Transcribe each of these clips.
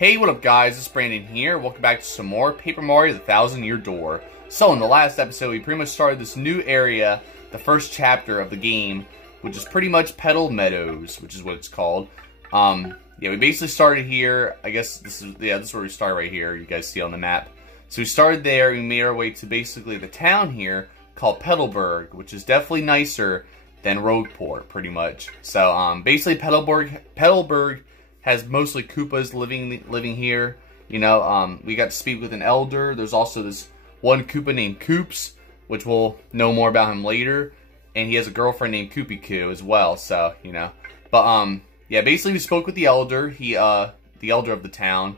Hey, what up guys, it's Brandon here. Welcome back to some more Paper Mario the 1000-Year Door. So in the last episode, we pretty much started this new area, the first chapter of the game, which is pretty much Petal Meadows, which is what it's called. Yeah, we basically started here. I guess this is where we start right here. You guys see on the map. So we started there, and we made our way to basically the town here called Petalburg, which is definitely nicer than Rogueport, pretty much. So basically Petalburg has mostly Koopas living here. You know, we got to speak with an elder. There's also this one Koopa named Koops, which we'll know more about him later. And he has a girlfriend named Koopy as well, so, you know. But, yeah, basically we spoke with the elder. He, the elder of the town,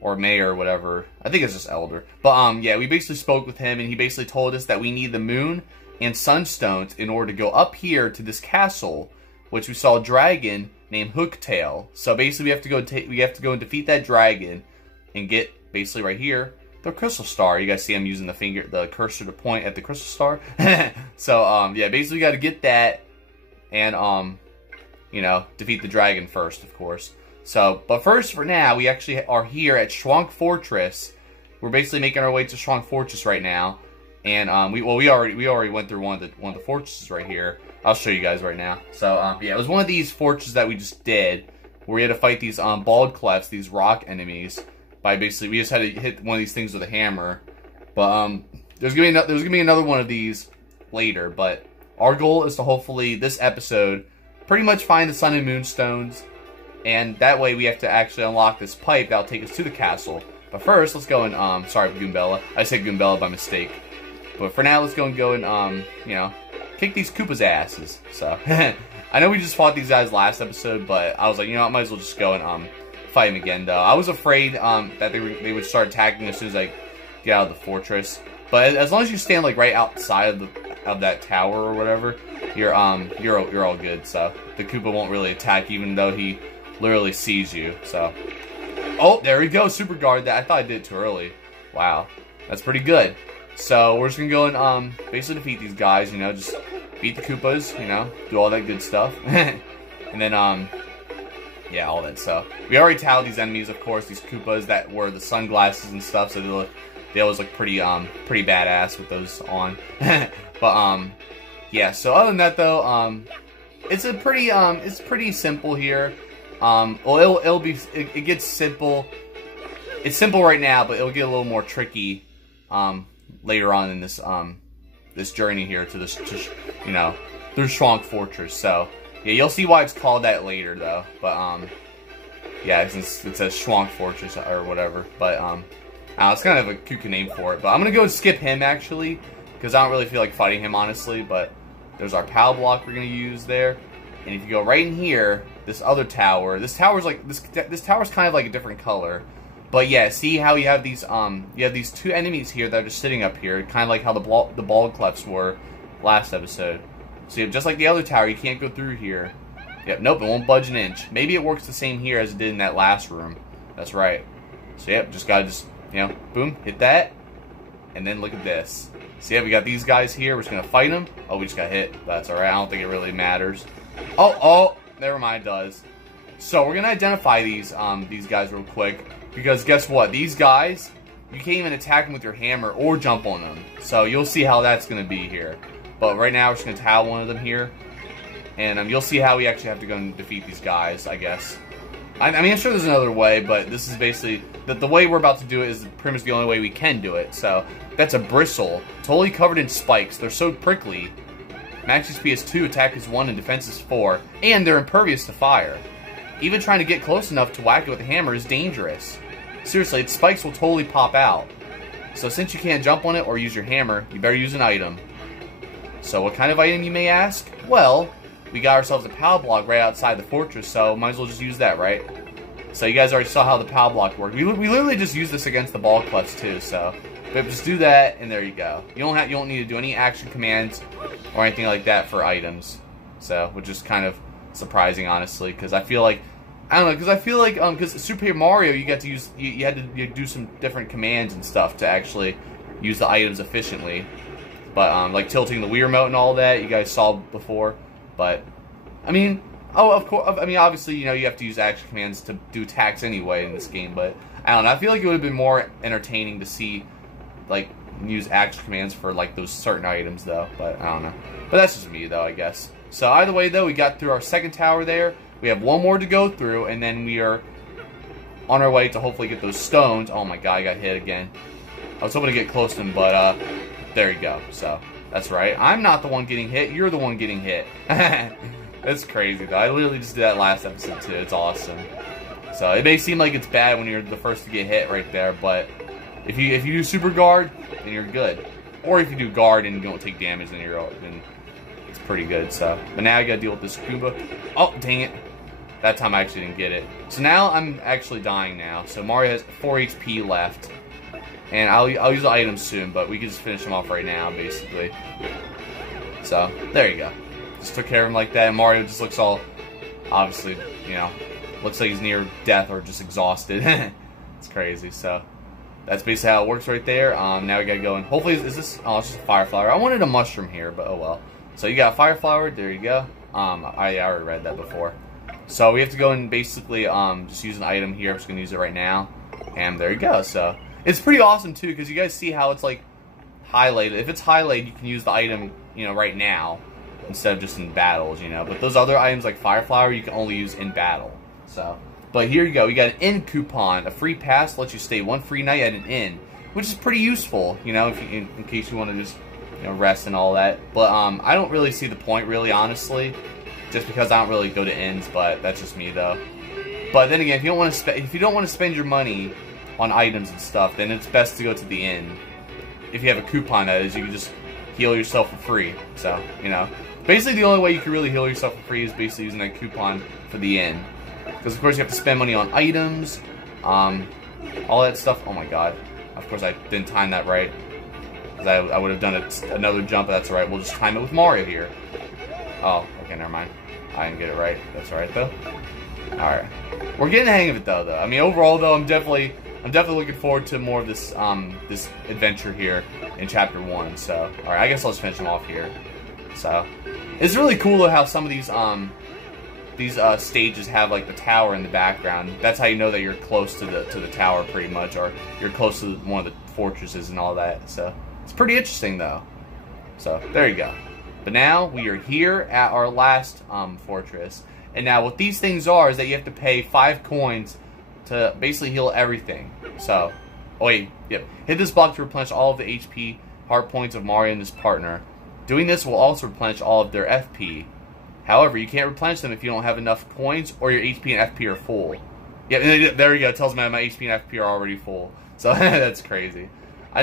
or mayor, or whatever. I think it's just elder. But, yeah, we basically spoke with him, and he basically told us that we need the moon and sunstones in order to go up here to this castle, which we saw a dragon named Hooktail. So basically we have to go and defeat that dragon and get basically right here the crystal star. You guys see I'm using the cursor to point at the crystal star. So yeah, basically we got to get that and you know, defeat the dragon first, of course. So, but first, for now, we actually are here at Shhwonk Fortress. We're basically making our way to Shhwonk Fortress right now, and we already went through one of the fortresses right here. I'll show you guys right now. So, yeah, it was one of these fortresses that we just did, where we had to fight these bald clefs, these rock enemies, by basically, we just had to hit one of these things with a hammer. But, there's gonna be another one of these later, but our goal is to hopefully, this episode, pretty much find the sun and moon stones, and that way we have to actually unlock this pipe that'll take us to the castle. But first, let's go and, sorry, Goombella. I said Goombella by mistake. But for now, let's go and, you know, kick these Koopas' asses. So, I know we just fought these guys last episode, but I was like, you know, I might as well just go and fight them again, though. I was afraid that they would start attacking as soon as I get out of the fortress. But as long as you stand like right outside of that tower or whatever, you're all good. So the Koopa won't really attack, even though he literally sees you. So, oh, there we go, super guard that. I thought I did it too early. Wow, that's pretty good. So we're just gonna go and basically defeat these guys, you know, just beat the Koopas, you know, do all that good stuff. And then yeah, all that stuff. We already tackled these enemies, of course, these Koopas that wear the sunglasses and stuff, so they always look pretty badass with those on. But yeah, so other than that though, it's pretty simple here. Well, it gets simple. It's simple right now, but it'll get a little more tricky later on in this this journey here to you know, through Shhwonk Fortress. So yeah, you'll see why it's called that later though. But yeah, since it says Shhwonk Fortress or whatever. But it's kind of a kooky name for it. But I'm gonna go skip him actually, because I don't really feel like fighting him honestly. But there's our POW block we're gonna use there. And if you go right in here, this other tower, this tower's like this tower's kind of like a different color. But yeah, see how you have these two enemies here that are just sitting up here, kind of like how the bald clefs were last episode. So just like the other tower, you can't go through here. Yep, nope, it won't budge an inch. Maybe it works the same here as it did in that last room. That's right. So yep, you know, boom, hit that, and then look at this. So yeah, we got these guys here. We're just gonna fight them. Oh, we just got hit. That's all right. I don't think it really matters. Oh, never mind, it does. So we're gonna identify these guys real quick, because guess what? These guys, you can't even attack them with your hammer or jump on them. So you'll see how that's gonna be here. But right now we're just gonna towel one of them here, and you'll see how we actually have to go and defeat these guys, I guess. I mean, I'm sure there's another way, but this is basically the way we're about to do it is pretty much the only way we can do it. So that's a Bristle, totally covered in spikes. They're so prickly. Max XP is 2, attack is 1, and defense is 4. And they're impervious to fire. Even trying to get close enough to whack it with a hammer is dangerous. Seriously, its spikes will totally pop out. So since you can't jump on it or use your hammer, you better use an item. So what kind of item, you may ask? Well, we got ourselves a POW block right outside the fortress, so might as well just use that, right? So you guys already saw how the POW block worked. We literally just used this against the ball clefs too, so but just do that, and there you go. You don't need to do any action commands or anything like that for items. So, which is kind of surprising, honestly, because I feel like because Super Paper Mario, you got to use you had to do some different commands and stuff to actually use the items efficiently. But like tilting the Wii remote and all that, you guys saw before. But I mean, Oh, of course. I mean, obviously, you know, you have to use action commands to do attacks anyway in this game, but I don't know. I feel like it would have been more entertaining to see, like, use action commands for, like, those certain items, though. But I don't know. But that's just me, though, I guess. So either way, though, we got through our second tower there. We have one more to go through, and then we are on our way to hopefully get those stones. Oh my god, I got hit again. I was hoping to get close to him, but there you go. So that's right. I'm not the one getting hit. You're the one getting hit. That's crazy, though. I literally just did that last episode, too. It's awesome. So it may seem like it's bad when you're the first to get hit right there, but if you do super guard, then you're good. Or if you do guard and you don't take damage, then it's pretty good. So, but now I gotta deal with this scuba. Oh, dang it! That time I actually didn't get it. So now I'm actually dying now. So Mario has 4 HP left, and I'll use the items soon, but we can just finish him off right now, basically. So there you go. Just took care of him like that. And Mario just looks all, obviously, you know, looks like he's near death or just exhausted. It's crazy. So that's basically how it works right there. Now we gotta go and hopefully, is this? Oh, it's just a fire flower. I wanted a mushroom here, but oh well. So you got a fire flower. There you go. I already read that before. So we have to go and basically just use an item here. I'm just gonna use it right now, and there you go. So it's pretty awesome too, because you guys see how it's like highlighted. If it's highlighted, you can use the item, you know, right now instead of just in battles, you know. But those other items like fire flower, you can only use in battle. So, but here you go. You got an inn coupon, a free pass lets you stay 1 free night at an inn, which is pretty useful, you know, if you, in case you want to just, you know, rest and all that. But I don't really see the point, really, honestly. Just because I don't really go to inns, but that's just me though. But then again, if you don't want to spend your money on items and stuff, then it's best to go to the inn. If you have a coupon, that is, you can just heal yourself for free. So, you know, basically the only way you can really heal yourself for free is basically using that coupon for the inn. Because of course you have to spend money on items, all that stuff. Oh my god! Of course I didn't time that right. Because I would have done another jump, but that's alright. We'll just time it with Mario here. Oh, okay, never mind. I didn't get it right. That's alright though. Alright. We're getting the hang of it though. I mean, overall though, I'm definitely looking forward to more of this this adventure here in chapter 1. So, alright, I guess I'll just finish them off here. So, it's really cool though how some of these stages have like the tower in the background. That's how you know that you're close to the tower pretty much, or you're close to one of the fortresses and all that. So, it's pretty interesting though. So, there you go. But now we are here at our last fortress, and now what these things are is that you have to pay 5 coins to basically heal everything. So, oh wait, yep. Hit this block to replenish all of the HP heart points of Mario and his partner. Doing this will also replenish all of their FP. However, you can't replenish them if you don't have enough coins or your HP and FP are full. Yeah, there you go. It tells me my HP and FP are already full. So that's crazy. I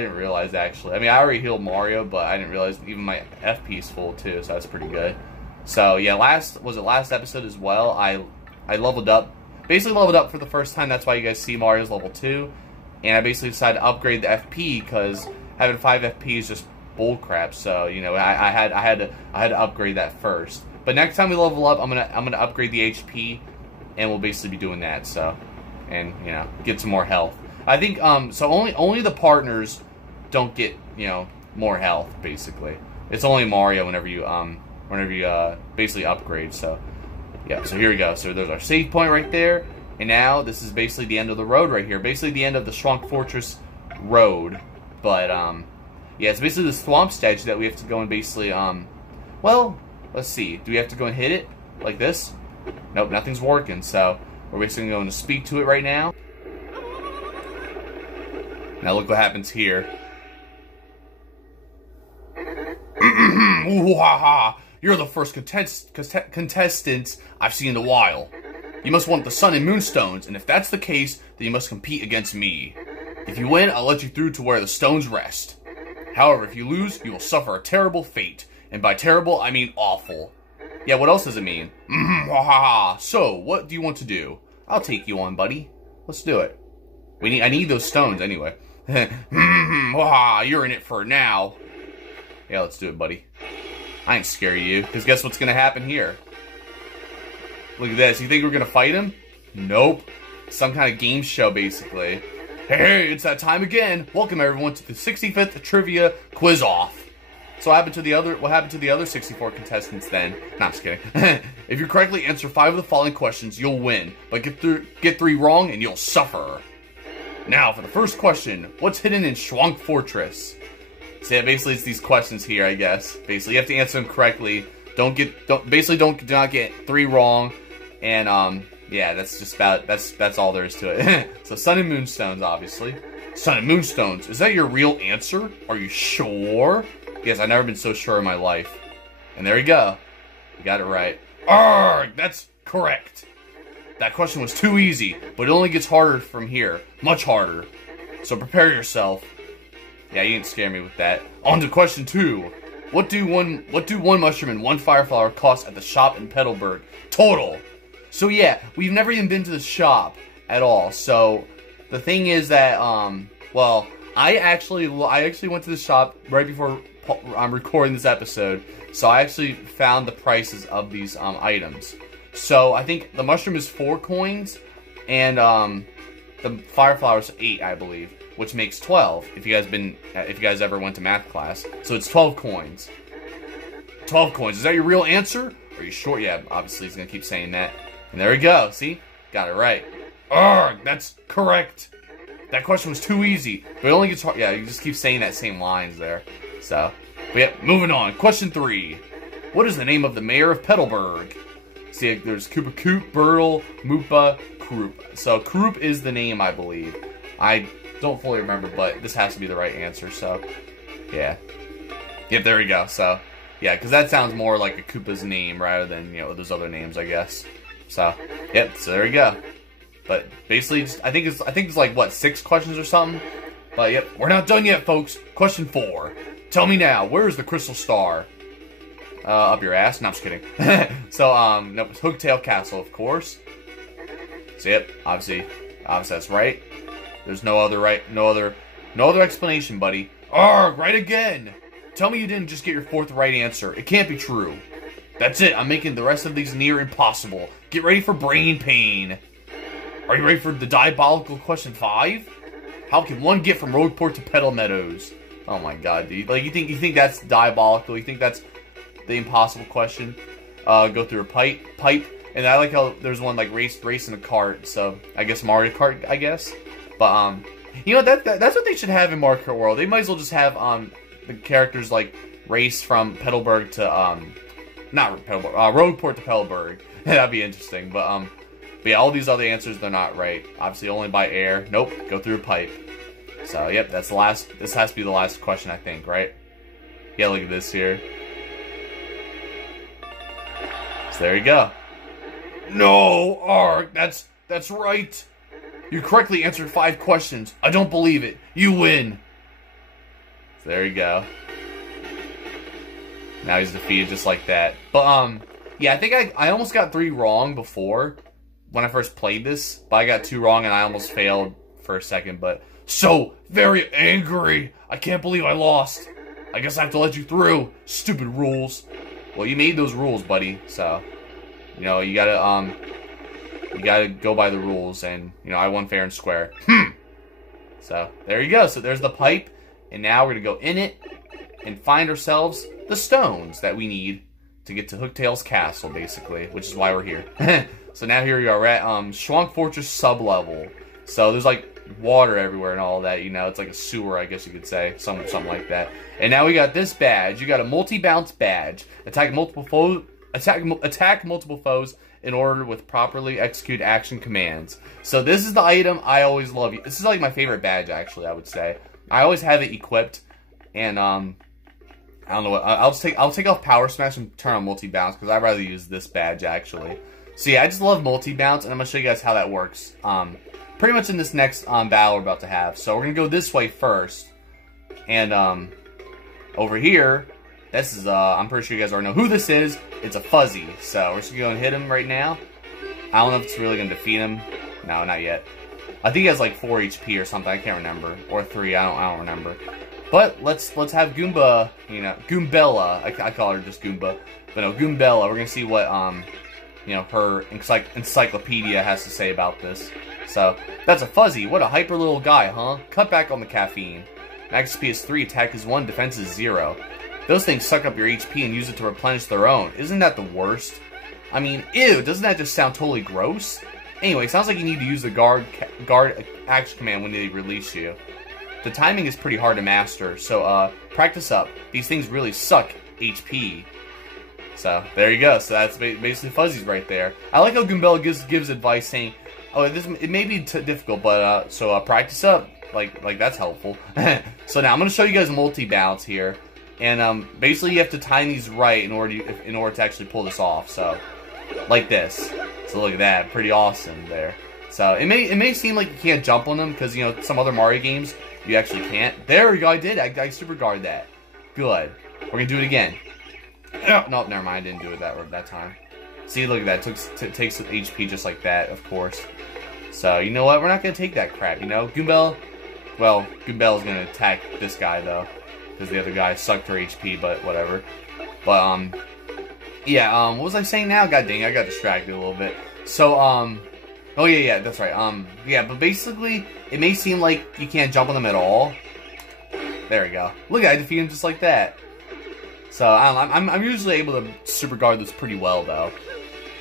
didn't realize, actually. I mean, I already healed Mario, but I didn't realize even my FP is full, too, so that's pretty good. So, yeah, last episode as well, I leveled up. Basically leveled up for the first time, that's why you guys see Mario's level 2. And I basically decided to upgrade the FP, because having 5 FP is just bullcrap. So, you know, I had to upgrade that first. But next time we level up, I'm gonna upgrade the HP, and we'll basically be doing that, so. And, you know, get some more health. I think, so only the partners don't get, you know, more health, basically. It's only Mario whenever you basically upgrade, so. Yeah, so here we go. So there's our save point right there. And now, this is basically the end of the road right here. Basically the end of the Shhwonk Fortress road. But, yeah, it's basically this Thwomp statue that we have to go and basically, well, let's see. Do we have to go and hit it? Like this? Nope, nothing's working, so we're basically going to speak to it right now. Now look what happens here. You're the first contestant I've seen in a while. You must want the sun and moonstones, and if that's the case, then you must compete against me. If you win, I'll let you through to where the stones rest. However, if you lose, you will suffer a terrible fate. And by terrible, I mean awful. Yeah, what else does it mean? So, what do you want to do? I'll take you on, buddy. Let's do it. I need those stones anyway. You're in it for now. Yeah, let's do it, buddy. I ain't scared of you, because guess what's going to happen here? Look at this. You think we're going to fight him? Nope. Some kind of game show, basically. Hey, it's that time again. Welcome, everyone, to the 65th Trivia Quiz-Off. So what happened to the other 64 contestants then? No, I'm just kidding. If you correctly answer 5 of the following questions, you'll win. But get 3 wrong and you'll suffer. Now, for the first question, what's hidden in Shhwonk Fortress? So yeah, basically it's these questions here, I guess. Basically, you have to answer them correctly. Do not get 3 wrong. And yeah, that's just about that's all there is to it. So sun and moonstones, obviously. Sun and moonstones. Is that your real answer? Are you sure? Yes, I've never been so sure in my life. And there you go. You got it right. Arrgh! That's correct. That question was too easy, but it only gets harder from here. Much harder. So prepare yourself. Yeah, you didn't scare me with that. On to question 2. What do one mushroom and 1 fire flower cost at the shop in Petalburg? Total. So yeah, we've never even been to the shop at all. So the thing is that well, I actually went to the shop right before I'm recording this episode. So I actually found the prices of these items. So I think the mushroom is 4 coins, and the fire flower is 8, I believe, which makes 12. If you guys ever went to math class, so it's 12 coins. 12 coins. Is that your real answer? Are you sure? Yeah, obviously he's gonna keep saying that. And there we go. See, got it right. Arrgh, that's correct. That question was too easy, but it only gets hard. Yeah, you just keep saying that same lines there. So, but yeah, moving on. Question 3. What is the name of the mayor of Petalburg? See, there's Koopa Koop, Birtle, Moopa, Kroop. So, Kroop is the name, I believe. I don't fully remember, but this has to be the right answer, so, yeah. Yep, there we go. So, yeah, because that sounds more like a Koopa's name rather than, you know, those other names, I guess. So, yep, so there we go. But basically, I think it's like, what, 6 questions or something? But, yep, we're not done yet, folks. Question 4. Tell me now, where is the crystal star? Up your ass? No, I'm just kidding. So, nope, it's Hooktail Castle, of course. So, yep, obviously that's right. There's no other explanation, buddy. Arrgh, right again! Tell me you didn't just get your 4th right answer. It can't be true. That's it, I'm making the rest of these near impossible. Get ready for brain pain. Are you ready for the diabolical question 5? How can one get from Rogueport to Petal Meadows? Oh my god, dude. Like, you think that's diabolical? You think that's the impossible question? Go through a pipe. And I like how there's one, like, race in a cart. So, I guess Mario Kart, I guess. But, you know, that's what they should have in Mario Kart World. They might as well just have, the characters, like, race from Petalburg to, not Petalburg, Rogueport to Petalburg. That'd be interesting. But yeah, all these other answers, they're not right. Obviously, only by air. Nope, go through a pipe. So, yep, that's the last. This has to be the last question, I think, right? Yeah, look at this here. So there you go. No, Arrgh, that's right. You correctly answered 5 questions. I don't believe it. You win. So there you go. Now he's defeated just like that. But, yeah, I think I almost got 3 wrong before when I first played this. But I got 2 wrong and I almost failed for a second. But so very angry. I can't believe I lost. I guess I have to let you through. Stupid rules. Well, you made those rules, buddy. So, you know, you gotta go by the rules. And, you know, I won fair and square. So, there you go. So, there's the pipe. And now we're gonna go in it and find ourselves the stones that we need to get to Hooktail's castle, basically, which is why we're here. So now here we are, we're at Shhwonk Fortress sublevel. So there's like water everywhere and all that, you know, it's like a sewer, I guess you could say, something like that. And now we got this badge. You got a multi-bounce badge. Attack multiple foes in order with properly execute action commands. So this is the item I always love. This is like my favorite badge, actually, I would say. I always have it equipped, and I don't know what. I'll take off Power Smash and turn on Multi Bounce because I'd rather use this badge actually. So yeah, I just love Multi Bounce, and I'm gonna show you guys how that works. Pretty much in this next battle we're about to have. So we're gonna go this way first, and over here, this is I'm pretty sure you guys already know who this is. It's a Fuzzy. So we're just gonna go and hit him right now. I don't know if it's really gonna defeat him. No, not yet. I think he has like 4 HP or something. I can't remember, or 3. I don't remember. But let's have Goomba, you know, Goombella. I call her just Goomba, but no, Goombella. We're gonna see what you know, her encyclopedia has to say about this. So that's a Fuzzy. What a hyper little guy, huh? Cut back on the caffeine. Max SP is 3, attack is 1, defense is 0. those things suck up your HP and use it to replenish their own. Isn't that the worst? I mean, ew, doesn't that just sound totally gross? Anyway, sounds like you need to use the guard action command when they release you. The timing is pretty hard to master, so practice up. These things really suck HP. So, there you go. So that's basically Fuzzies right there. I like how Goombella gives advice saying, oh, it may be difficult, but practice up. Like that's helpful. So now I'm going to show you guys multi-bounce here. And basically you have to time these right in order to actually pull this off. So, like this. So look at that. Pretty awesome there. So, it may seem like you can't jump on them because, you know, some other Mario games, you actually can't. There we go. I did. I super guard that. Good. We're going to do it again. No, never mind. I didn't do it that time. See, look at that. It takes HP just like that, of course. So, you know what? We're not going to take that crap, you know? Goombella, well, Goombella's going to attack this guy, though. Because the other guy sucked her HP, but whatever. But, yeah, what was I saying now? God dang, I got distracted a little bit. So, oh, yeah, that's right. Yeah, but basically, it may seem like you can't jump on them at all. There we go. Look, I defeat him just like that. So, I'm usually able to super guard this pretty well, though.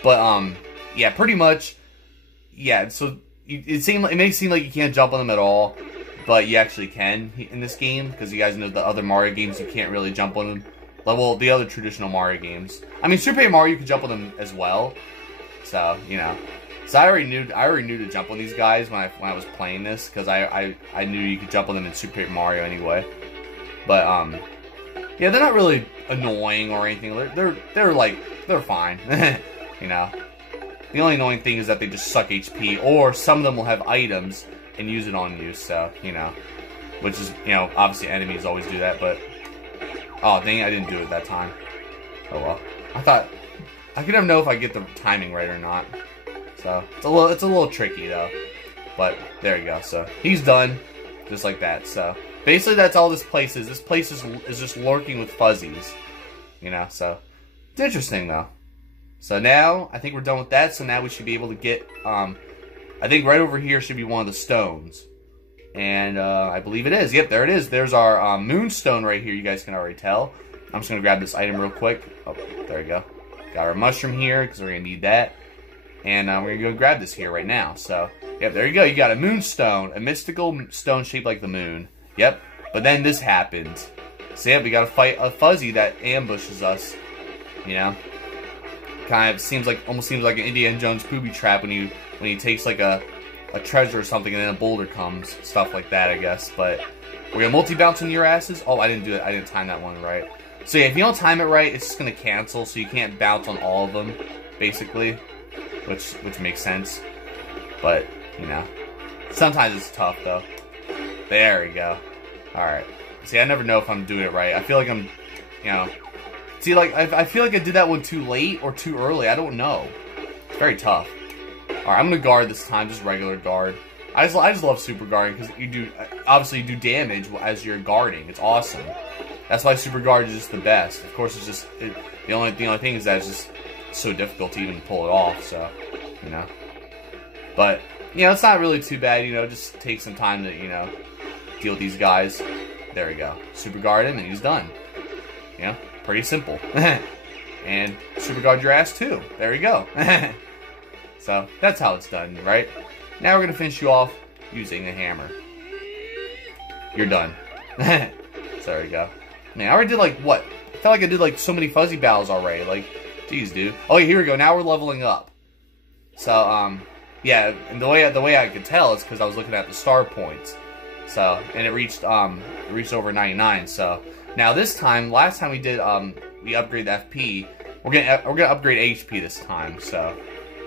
But, yeah, pretty much, yeah, so, it may seem like you can't jump on them at all, but you actually can in this game, because you guys know the other Mario games, you can't really jump on them. Well, the other traditional Mario games. I mean, Super Paper Mario, you can jump on them as well. So, you know. So, I already knew to jump on these guys when I was playing this, because I knew you could jump on them in Super Paper Mario anyway. But, yeah, they're not really annoying or anything. They're fine. You know. The only annoying thing is that they just suck HP, or some of them will have items and use it on you, so, you know. Which is, you know, obviously enemies always do that, but... Oh, dang it, I didn't do it that time. Oh, well. I could never know if I get the timing right or not. So, it's a little tricky, though. But, there you go, so. He's done. Just like that, so. Basically, that's all this place is. This place is just lurking with Fuzzies. You know, so. It's interesting, though. So now, I think we're done with that, so now we should be able to get, I think right over here should be one of the stones. And, I believe it is. Yep, there it is. There's our, moonstone right here, you guys can already tell. I'm just gonna grab this item real quick. Oh, there we go. Got our mushroom here, because we're gonna need that. And, we're gonna go grab this here right now. So, yep, there you go. You got a moonstone, a mystical stone shaped like the moon. Yep, but then this happens. So, yeah, we gotta fight a Fuzzy that ambushes us, you know. Kind of almost seems like an Indiana Jones booby trap when he takes like a treasure or something and then a boulder comes, stuff like that, I guess. But we're gonna multi-bounce on your asses. Oh, I didn't do it. I didn't time that one right. So yeah, if you don't time it right, it's just gonna cancel, so you can't bounce on all of them, basically, which makes sense. But you know, sometimes it's tough though. There we go. All right. See, I never know if I'm doing it right. I feel like I'm, you know. See, like, I feel like I did that one too late or too early. I don't know. It's very tough. Alright, I'm going to guard this time. Just regular guard. I just love super guarding because you do, obviously, you do damage as you're guarding. It's awesome. That's why super guard is just the best. Of course, it's just, the only thing is that it's just so difficult to even pull it off, so, you know. But, you know, it's not really too bad, you know. Just take some time to, you know, deal with these guys. There we go. Super guard him and he's done. You know? Pretty simple. And super guard your ass too. There you go. So, that's how it's done, right? Now we're going to finish you off using a hammer. You're done. So there you go. Man, I already did like, what? I felt like I did like so many Fuzzy battles already. Like, geez, dude. Oh, here we go. Now we're leveling up. So, yeah, and the way I could tell is because I was looking at the star points. So, and it reached over 99, so... Now this time, last time we did, we upgraded the FP. We're gonna upgrade HP this time. So,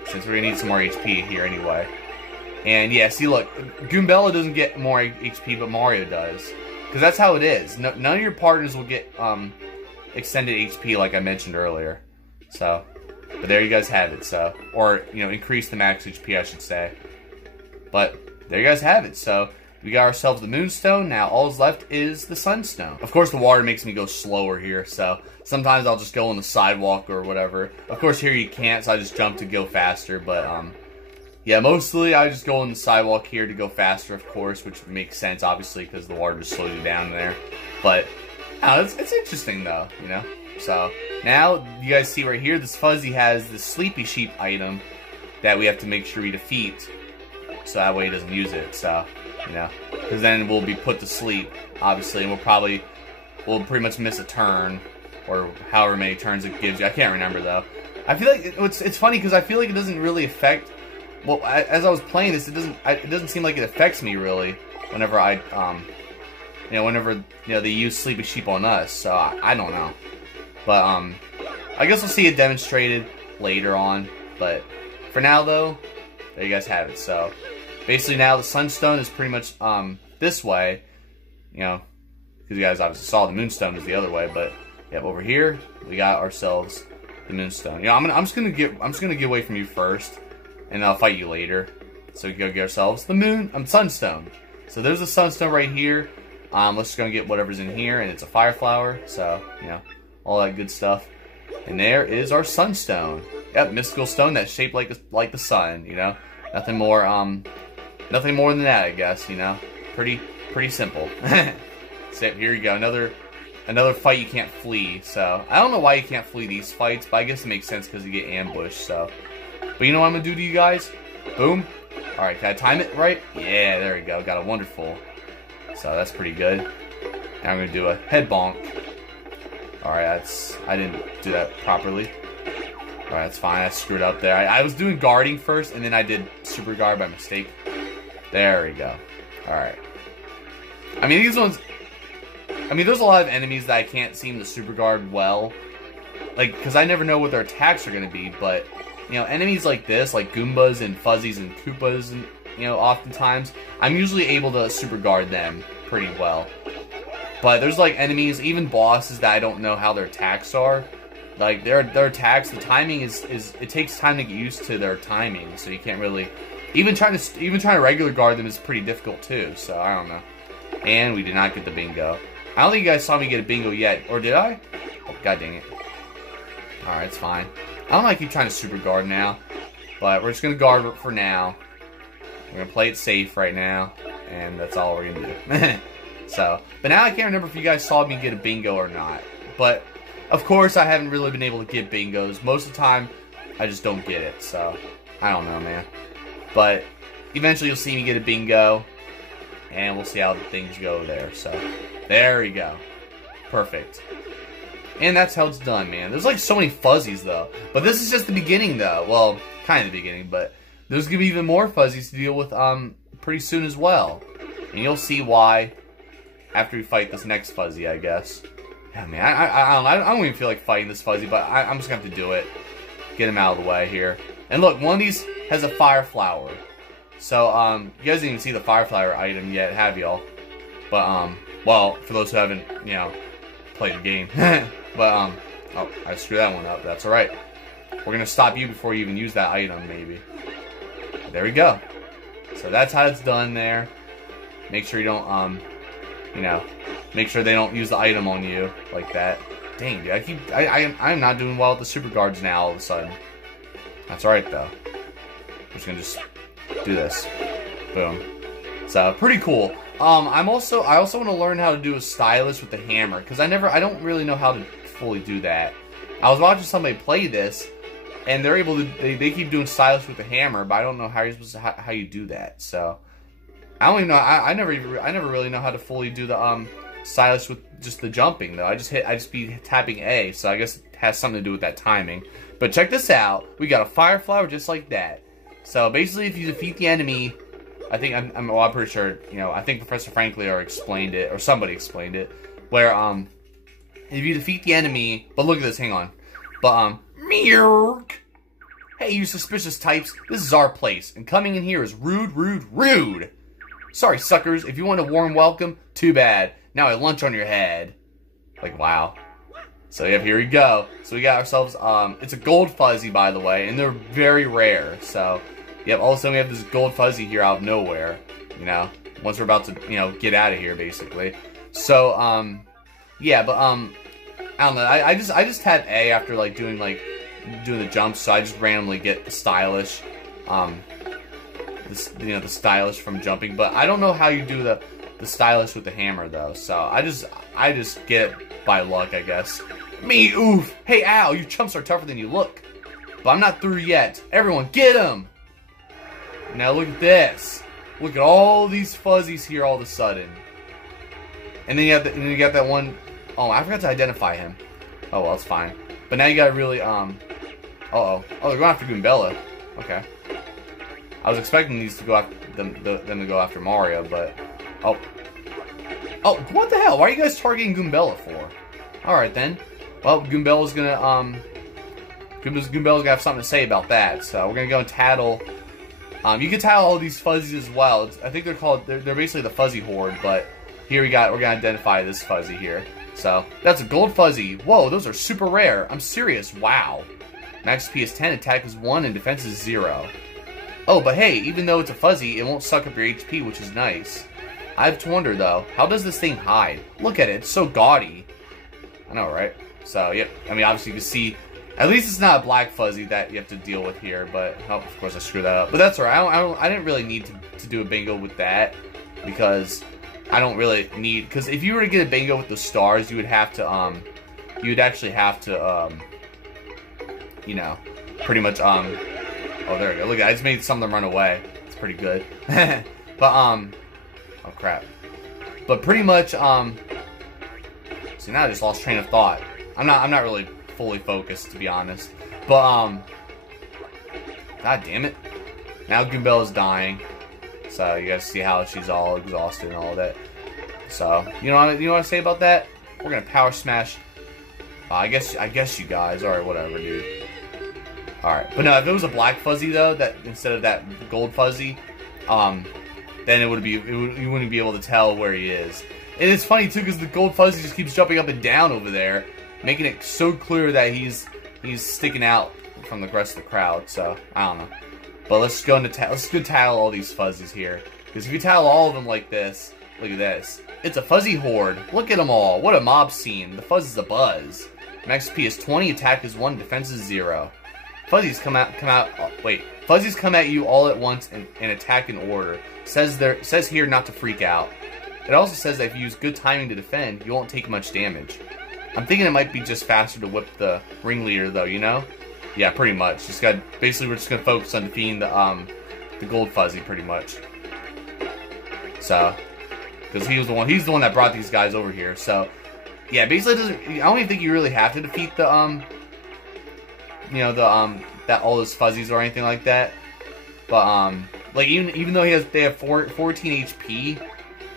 since we're gonna need some more HP here anyway. And yeah, see, look, Goombella doesn't get more HP, but Mario does, because that's how it is. None of your partners will get extended HP, like I mentioned earlier. So, but there you guys have it. So, or you know, increase the max HP, I should say. But there you guys have it. So. We got ourselves the Moonstone. Now all that's left is the Sunstone. Of course, the water makes me go slower here, so sometimes I'll just go on the sidewalk or whatever. Of course, here you can't, so I just jump to go faster. But yeah, mostly I just go on the sidewalk here to go faster, of course, which makes sense, obviously, because the water just slows you down there. But Oh, it's interesting though, you know. So now you guys see right here, this Fuzzy has this Sleepy Sheep item that we have to make sure we defeat, so that way he doesn't use it. So you know, because then we'll be put to sleep, obviously, and we'll pretty much miss a turn or however many turns it gives you. I can't remember though. I feel like it's funny because I feel like it doesn't really affect. Well, as I was playing this, it doesn't seem like it affects me really whenever whenever they use Sleepy Sheep on us. So I don't know, but I guess we'll see it demonstrated later on. But for now though, there you guys have it. So basically now the Sunstone is pretty much this way, you know, because you guys obviously saw the Moonstone is the other way. But yep, over here we got ourselves the Moonstone. You know, I'm just gonna get away from you first, and I'll fight you later. So we can go get ourselves the Sunstone. So there's a Sunstone right here. Let's just gonna get whatever's in here, and it's a Fire Flower. So you know, all that good stuff. And there is our Sunstone. Yep, mystical stone that's shaped like the sun. You know, nothing more than that, I guess. You know, pretty simple. So here you go, another fight you can't flee. So I don't know why you can't flee these fights, but I guess it makes sense because you get ambushed. So, but you know what I'm gonna do to you guys? Boom. All right, can I time it right? Yeah, there we go. Got a wonderful. So that's pretty good. Now I'm gonna do a head bonk. All right, I didn't do that properly. All right, that's fine. I screwed up there. I was doing guarding first, and then I did super guard by mistake. There we go. All right. I mean, these ones. I mean, there's a lot of enemies that I can't seem to super guard well, like because I never know what their attacks are gonna be. But you know, enemies like this, like Goombas and Fuzzies and Koopas, and you know, oftentimes I'm usually able to super guard them pretty well. But there's like enemies, even bosses that I don't know how their attacks are. Like their attacks, the timing is it takes time to get used to their timing, so you can't really even trying to regular guard them is pretty difficult too. So I don't know. And we did not get the bingo. I don't think you guys saw me get a bingo yet, or did I? Oh, god dang it. Alright, it's fine. I don't know, I keep trying to super guard now, but we're just gonna guard it for now. We're gonna play it safe right now, and that's all we're gonna do. So, but now I can't remember if you guys saw me get a bingo or not. But, of course, I haven't really been able to get bingos. Most of the time, I just don't get it, so I don't know, man. But eventually you'll see me get a bingo, and we'll see how things go there. So, there we go. Perfect. And that's how it's done, man. There's like so many Fuzzies, though. But this is just the beginning, though. Well, kind of the beginning, but there's going to be even more Fuzzies to deal with pretty soon as well. And you'll see why after we fight this next Fuzzy, I guess. Yeah, man, I don't even feel like fighting this Fuzzy, but I'm just going to have to do it. Get him out of the way here. And look, one of these has a Fire Flower. So, you guys didn't even see the Fire Flower item yet, have y'all? But, well, for those who haven't, you know, played the game. But, oh, I screwed that one up. That's alright. We're going to stop you before you even use that item, maybe. There we go. So that's how it's done there. Make sure you don't, you know, make sure they don't use the item on you like that. Dang, dude, I'm not doing well with the super guards now all of a sudden. That's alright, though. I'm just gonna do this. Boom. So, pretty cool. I also want to learn how to do a stylus with the hammer, because I don't really know how to fully do that. I was watching somebody play this, and they're able to, they keep doing stylus with the hammer, but I don't know how you're supposed to, how you do that. So, I don't even know, I never really know how to fully do the, stylus with just the jumping, though. I just be tapping A, so I guess it has something to do with that timing. But check this out. We got a Fire Flower just like that. So, basically, if you defeat the enemy, I think, I'm pretty sure, you know, I think Professor Franklier explained it, or somebody explained it, where, if you defeat the enemy, but look at this, hang on, but, Meowk! Hey, you suspicious types, this is our place, and coming in here is rude, rude, rude! Sorry, suckers, if you want a warm welcome, too bad. Now I lunch on your head. Like, wow. So, yep, here we go. So we got ourselves, it's a gold Fuzzy, by the way, and they're very rare, so... Yep, all of a sudden we have this gold Fuzzy here out of nowhere, you know, once we're about to, you know, get out of here, basically. So, yeah, but, I don't know, I just tap A after, like, doing the jumps, so I just randomly get the stylish, the stylish from jumping, but I don't know how you do the stylus with the hammer though. So I just get it by luck, I guess. Me, oof. Hey, ow, you chumps are tougher than you look. But I'm not through yet. Everyone, get him! Now look at this. Look at all these fuzzies here all of a sudden. And then you got that one. Oh, I forgot to identify him. Oh well, it's fine. But now you gotta really oh, they're going after Goombella. Okay. I was expecting these to go after them to go after Mario, but oh, what the hell? Why are you guys targeting Goombella for? All right then. Well, Goombella's gonna have something to say about that. So we're gonna go and tattle. You can tattle all these fuzzies as well. I think they're basically the fuzzy horde, but here we're gonna identify this fuzzy here. So that's a gold fuzzy. Whoa, those are super rare. I'm serious. Wow. Max XP is 10, attack is 1, and defense is 0. Oh, but hey, even though it's a fuzzy, it won't suck up your HP, which is nice. I have to wonder though, how does this thing hide? Look at it, it's so gaudy. I know, right? So, yep. I mean, obviously you can see. At least it's not a black fuzzy that you have to deal with here, but oh, of course I screwed that up. But that's alright. I didn't really need to do a bingo with that because I don't really need. Because if you were to get a bingo with the stars, you would have to you would actually have to you know, pretty much oh, there we go. Look, I just made some of them run away. It's pretty good. But oh crap. But pretty much see, now I just lost train of thought. I'm not really fully focused, to be honest. But god damn it. Now Goombella's dying. So you guys see how she's all exhausted and all that. So you know what to say about that? We're gonna power smash. I guess you guys. Alright, whatever, dude. Alright. But no, if it was a black fuzzy though, that instead of that gold fuzzy, then you wouldn't be able to tell where he is. And it's funny too, because the gold fuzzy just keeps jumping up and down over there, making it so clear that he's sticking out from the rest of the crowd. So I don't know. But let's go tattle all these fuzzies here. Because if you tattle all of them like this, look at this. It's a fuzzy horde. Look at them all. What a mob scene. The fuzz is a buzz. Max XP is 20, attack is 1, defense is 0. Fuzzies come at you all at once and attack in order. Says here not to freak out. It also says that if you use good timing to defend, you won't take much damage. I'm thinking it might be just faster to whip the ringleader though, you know? Yeah, pretty much. Basically we're just gonna focus on defeating the gold fuzzy pretty much. So, because he's the one that brought these guys over here. So, yeah, basically I don't even think you really have to defeat the all those fuzzies or anything like that. But like even though they have 14 HP,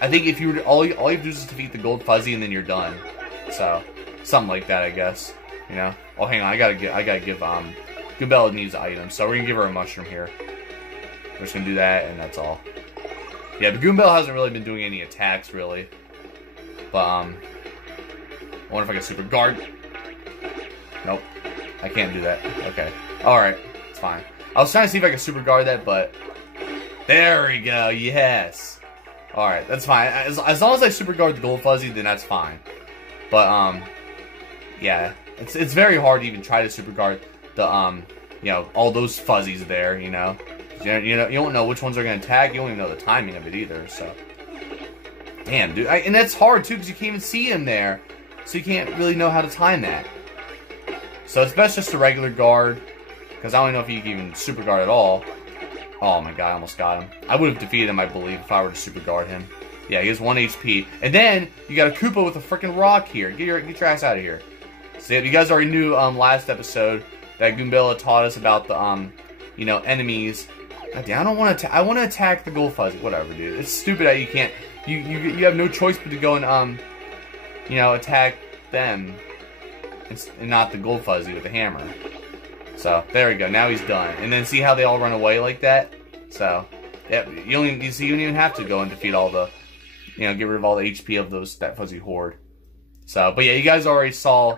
I think if you were all you have to do is defeat the gold fuzzy and then you're done. So something like that, I guess. You know. Oh, hang on, I gotta give Goombella needs items, so we're gonna give her a mushroom here. We're just gonna do that, and that's all. Yeah, but Goombella hasn't really been doing any attacks really. But I wonder if I can super guard. Nope, I can't do that. Okay, all right, it's fine. I was trying to see if I could super guard that, but there we go. Yes. All right, that's fine. As long as I super guard the gold fuzzy, then that's fine. But yeah, it's very hard to even try to super guard the all those fuzzies there. You don't know which ones are gonna attack. You don't even know the timing of it either. So damn, dude, and that's hard too because you can't even see him there, so you can't really know how to time that. So it's best just a regular guard because I don't know if you can even super guard at all. Oh my god, I almost got him. I would have defeated him, I believe, if I were to super guard him. Yeah, he has 1 HP. And then, you got a Koopa with a freaking rock here. Get your ass out of here. So, you guys already knew last episode that Goombella taught us about the, enemies. God damn, I want to attack the gold fuzzy. Whatever, dude. It's stupid that you can't, you have no choice but to go and, attack them. And not the gold fuzzy with the hammer. So, there we go. Now he's done. And then see how they all run away like that? So, yeah, you don't even have to go and defeat all the, get rid of all the HP of that fuzzy horde. So, but yeah, you guys already saw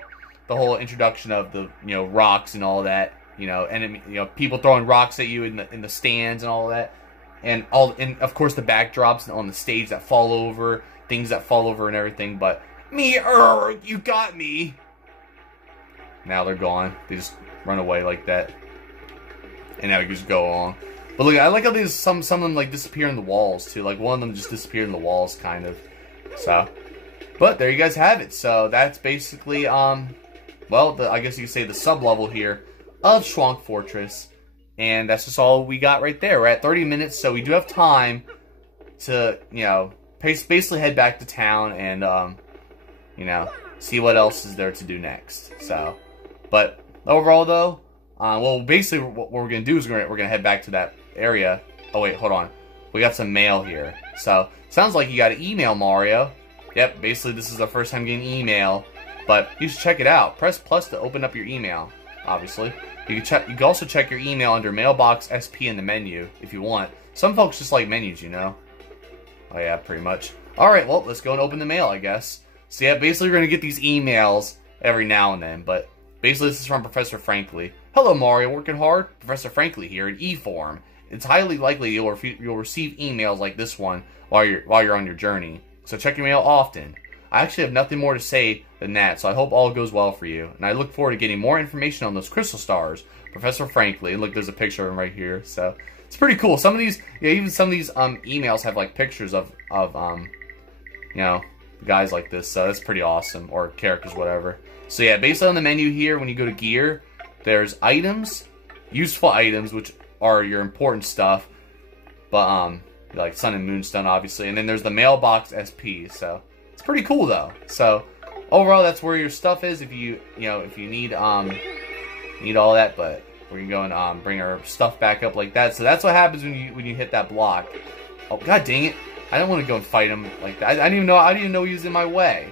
the whole introduction of the, rocks and all that. Enemy, people throwing rocks at you in the stands and all that. And of course the backdrops on the stage that fall over, things that fall over and everything. But, you got me! Now they're gone. They just run away like that. And now we just go along. But look, I like how these some of them like disappear in the walls too. Like one of them just disappeared in the walls, kind of. So, but there you guys have it. So that's basically well, I guess you could say the sub-level here of Shhwonk Fortress. And that's just all we got right there. We're at 30 minutes, so we do have time to, you know, basically head back to town and, you know, see what else is there to do next. So, but overall, though, well, basically what we're going to do is we're going to head back to that area. Oh, wait, hold on. We got some mail here. So, sounds like you got an email, Mario. Yep, basically this is the first time getting email. But you should check it out. Press plus to open up your email, obviously. You can also check your email under Mailbox SP in the menu if you want. Some folks just like menus, you know. Oh yeah, pretty much. Alright, well, let's go and open the mail, I guess. So yeah, basically we're going to get these emails every now and then. But basically this is from Professor Frankly. Hello Mario, working hard? Professor Frankly here in e-form. It's highly likely you'll receive emails like this one while you're on your journey. So check your mail often. I actually have nothing more to say than that, so I hope all goes well for you. And I look forward to getting more information on those crystal stars, Professor Frankly. And look, there's a picture of him right here, so it's pretty cool. Some of these, yeah, even some of these emails have like pictures of you know, guys like this, so that's pretty awesome, or characters, whatever. So yeah, based on the menu here, when you go to gear, there's items, useful items, which are your important stuff, but like Sun and Moonstone, obviously, and then there's the Mailbox SP. So it's pretty cool though. So overall, that's where your stuff is if you need all that. But we're gonna go and bring our stuff back up like that. So that's what happens when you hit that block. Oh god dang it! I don't want to go and fight him like that. I didn't even know he was in my way.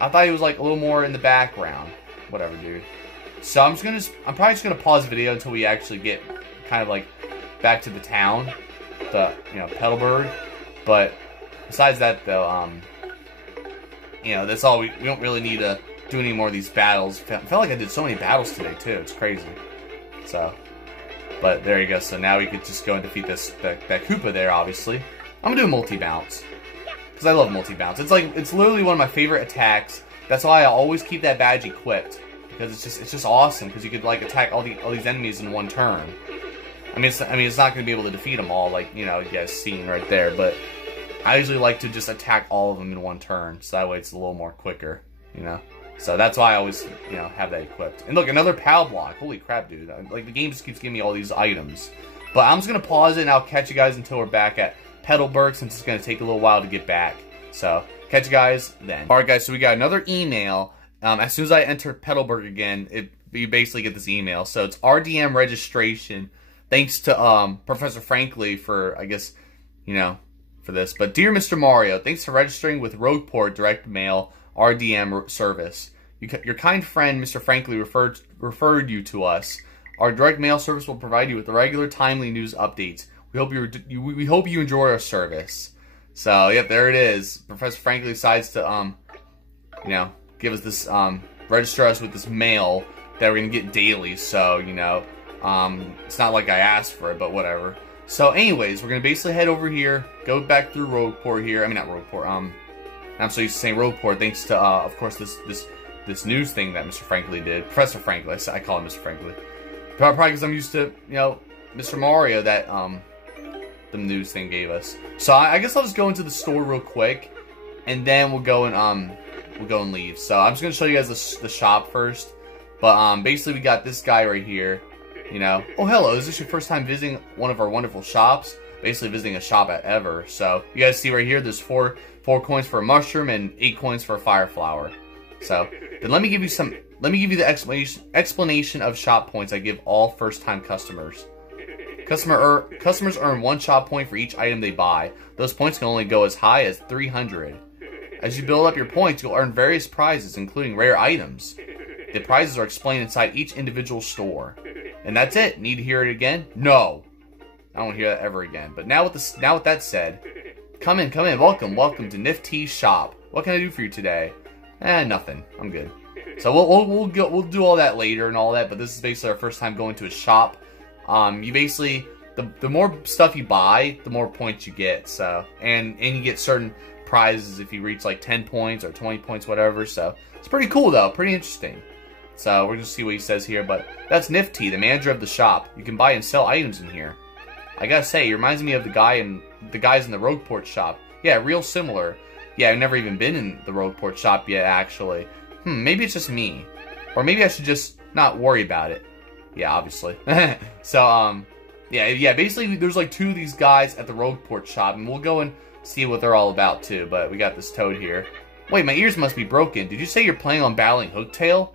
I thought he was like a little more in the background. Whatever, dude. So I'm probably just gonna pause the video until we actually get kind of like back to the town, the Petalburg. But besides that though, that's all we don't really need to do any more of these battles. I felt like I did so many battles today too. It's crazy. So, but there you go. So now we could just go and defeat that Koopa there. Obviously, I'm gonna do a multi-bounce because I love multi-bounce. It's literally one of my favorite attacks. That's why I always keep that badge equipped, because it's just awesome, because you could like attack all these enemies in one turn. I mean, it's not going to be able to defeat them all, like, you guys seen right there, but I usually like to just attack all of them in one turn, so that way it's a little more quicker, So that's why I always, have that equipped. And look, another POW Block. Holy crap, dude. Like, the game just keeps giving me all these items. But I'm just going to pause it, and I'll catch you guys until we're back at Petalburg, since it's going to take a little while to get back. So, catch you guys then. Alright, guys, so we got another email. As soon as I enter Petalburg again, you basically get this email. So, it's RDM registration. Thanks to Professor Frankly for, I guess, for this. But dear Mr. Mario, thanks for registering with Rogueport Direct Mail RDM service. Your kind friend, Mr. Frankly, referred you to us. Our direct mail service will provide you with the regular, timely news updates. We hope you enjoy our service. So, yep, there it is. Professor Frankly decides to, give us this, register us with this mail that we're gonna get daily. So, it's not like I asked for it, but whatever. So, anyways, we're gonna basically head over here, go back through Rogueport here. I mean, not Rogueport. I'm so used to saying Rogueport, thanks to, of course, this news thing that Mr. Frankly did. Professor Frankly, I call him Mr. Frankly. Probably because I'm used to, Mr. Mario that, the news thing gave us. So, I guess I'll just go into the store real quick, and then we'll go and leave. So, I'm just gonna show you guys the shop first. But, basically, we got this guy right here. Oh, hello, is this your first time visiting one of our wonderful shops? Basically visiting a shop at ever. So, you guys see right here, there's four coins for a mushroom and 8 coins for a fire flower. So, then let me give you the explanation of shop points I give all first-time customers. Customers earn 1 shop point for each item they buy. Those points can only go as high as 300. As you build up your points, you'll earn various prizes, including rare items. The prizes are explained inside each individual store. And that's it. Need to hear it again? No. I don't hear that ever again. But now with that said, come in. Welcome to Nifty's shop. What can I do for you today? Nothing. I'm good. So we'll do all that later and all that. But this is basically our first time going to a shop. You basically the more stuff you buy, the more points you get. So and you get certain prizes if you reach like 10 points or 20 points, whatever. So it's pretty cool though. Pretty interesting. So we're going to see what he says here. But that's Nifty, the manager of the shop. You can buy and sell items in here. I gotta say, he reminds me of the guys in the Rogueport shop. Yeah, real similar. Yeah, I've never even been in the Rogueport shop yet, actually. Maybe it's just me. Or maybe I should just not worry about it. Yeah, obviously. So, yeah, basically there's like 2 of these guys at the Rogueport shop, and we'll go and see what they're all about too, but we got this toad here. Wait, my ears must be broken. Did you say you're planning on battling Hooktail?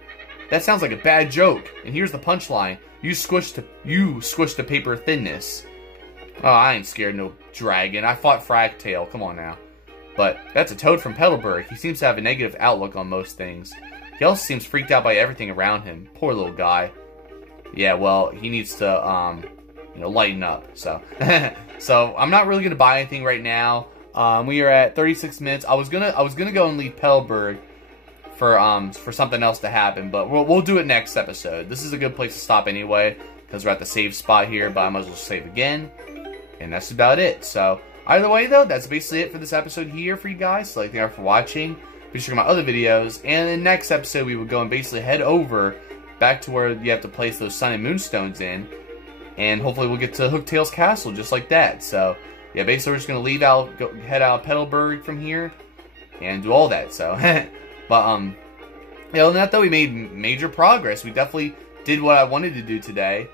That sounds like a bad joke. And here's the punchline. You squished the paper thinness. Oh, I ain't scared no dragon. I fought Fragtail. Come on now. But that's a toad from Petalburg. He seems to have a negative outlook on most things. He also seems freaked out by everything around him. Poor little guy. Yeah, well, he needs to, you know, lighten up. So, so I'm not really gonna buy anything right now. We are at 36 minutes. I was gonna go and leave Petalburg for something else to happen, but we'll do it next episode. This is a good place to stop anyway, because we're at the save spot here, but I might as well save again. And that's about it. So, either way though, that's basically it for this episode here for you guys. So, thank you for watching. Be sure to check out my other videos. And in the next episode, we will go and basically head over back to where you have to place those sun and moonstones in. And hopefully we'll get to Hooktail's castle just like that. So, yeah, basically we're just going to head out of Petalburg from here. And do all that, so. But, yeah, other than that though, we made major progress. We definitely did what I wanted to do today.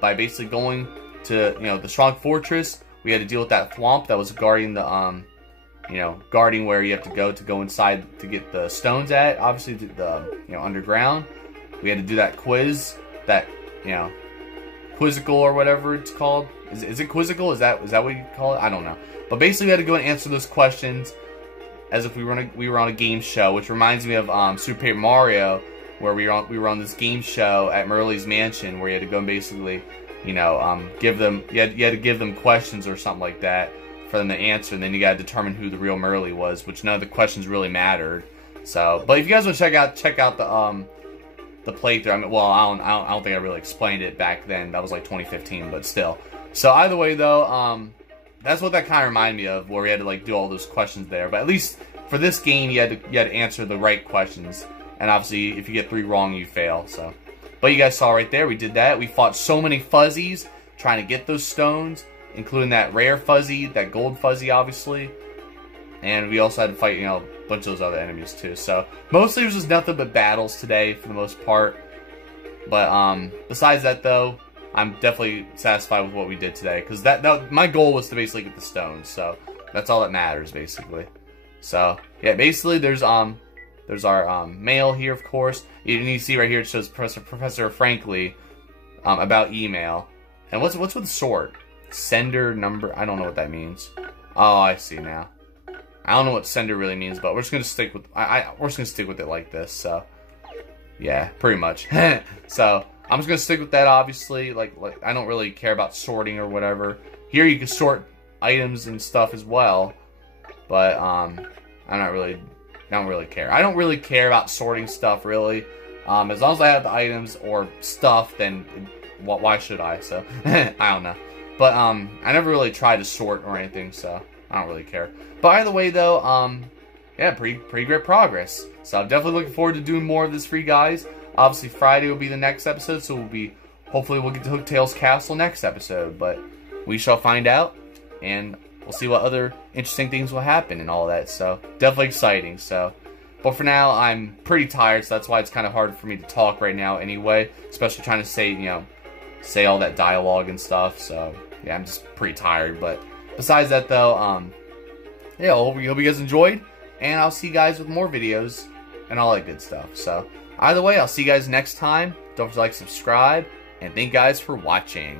By basically going to, you know, the Shhwonk Fortress. We had to deal with that Thwomp that was guarding the, you know, guarding where you have to go inside to get the stones at. Obviously, the you know, underground. We had to do that quiz, that, you know, quizzical or whatever it's called. Is it quizzical? Is that what you call it? I don't know. But basically, we had to go and answer those questions as if we were on a game show, which reminds me of Super Paper Mario, where we were on this game show at Merle's mansion, where you had to go and basically, you know, give them you had to give them questions or something like that for them to answer, and then you got to determine who the real Merle was, which none of the questions really mattered. So, but if you guys want to check out the playthrough, I mean, well, I don't think I really explained it back then. That was like 2015, but still. So either way though, that's what that kind of reminded me of, where we had to like do all those questions there. But at least for this game, you had to answer the right questions, and obviously if you get 3 wrong, you fail. So, but you guys saw right there, we did that. We fought so many Fuzzies trying to get those stones, including that rare Fuzzy, that gold Fuzzy, obviously. And we also had to fight, you know, a bunch of those other enemies too. So mostly it was just nothing but battles today for the most part. But besides that though, I'm definitely satisfied with what we did today, because that my goal was to basically get the stones. So that's all that matters basically. So yeah, basically there's our mail here, of course. You see right here it shows Professor Frankly about email. And what's with the sword? Sender number? I don't know what that means. Oh, I see now. I don't know what sender really means, but we're just gonna stick with we're just gonna stick with it like this. So yeah, pretty much. So I'm just gonna stick with that. Obviously, like I don't really care about sorting or whatever. Here you can sort items and stuff as well, but I don't really care. I don't really care about sorting stuff really. As long as I have the items or stuff, then why should I? So I don't know. But I never really tried to sort or anything, so I don't really care. But either way though, yeah, pretty great progress. So I'm definitely looking forward to doing more of this for you guys. Obviously Friday will be the next episode, so hopefully we'll get to Hooktail's castle next episode. But we shall find out, and we'll see what other interesting things will happen and all that. So definitely exciting. So, but for now I'm pretty tired, so that's why it's kind of hard for me to talk right now anyway. Especially trying to say all that dialogue and stuff. So yeah, I'm just pretty tired. But besides that though, yeah, I hope you guys enjoyed, and I'll see you guys with more videos and all that good stuff. So either way, I'll see you guys next time. Don't forget to like, subscribe, and thank you guys for watching.